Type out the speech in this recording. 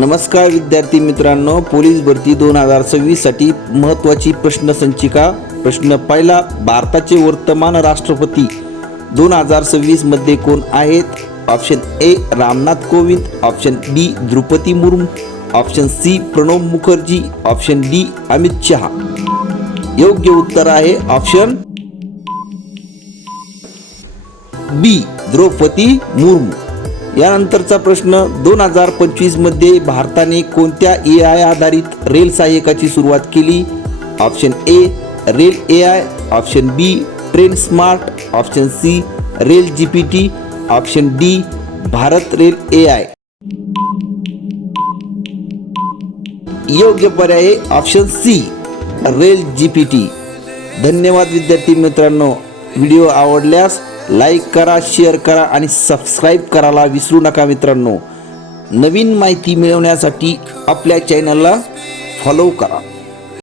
नमस्कार विद्यार्थी मित्रांनो, पोलीस भरती 2026 साठी महत्त्वाची प्रश्नसंचिका। प्रश्न पहिला, भारताचे वर्तमान राष्ट्रपती 2026 मध्ये कोण आहेत? Option A Ramnath Kovind, option B Draupadi Murmu, option C Pranab Mukherjee, option D Amit Shah. योग्य उत्तर आहे ऑप्शन बी द्रौपदी मुर्मू। यानंतरचा प्रश्न, 2025 मध्ये भारताने कोणत्या AI आधारित रेल सहाय्यकाची सुरुवात केली? Option A rail AI, option B train smart, option C rail GPT, option D Bharat rail AI। योग्य पर्याय आहे ऑप्शन सी रेल GPT। धन्यवाद विद्यार्थी मित्रांनो, व्हिडिओ आवडल्यास लाईक करा, शेअर करा आणि सबस्क्राईब करायला विसरू नका मित्रांनो। नवीन माहिती मिळवण्यासाठी आपल्या चॅनलला फॉलो करा।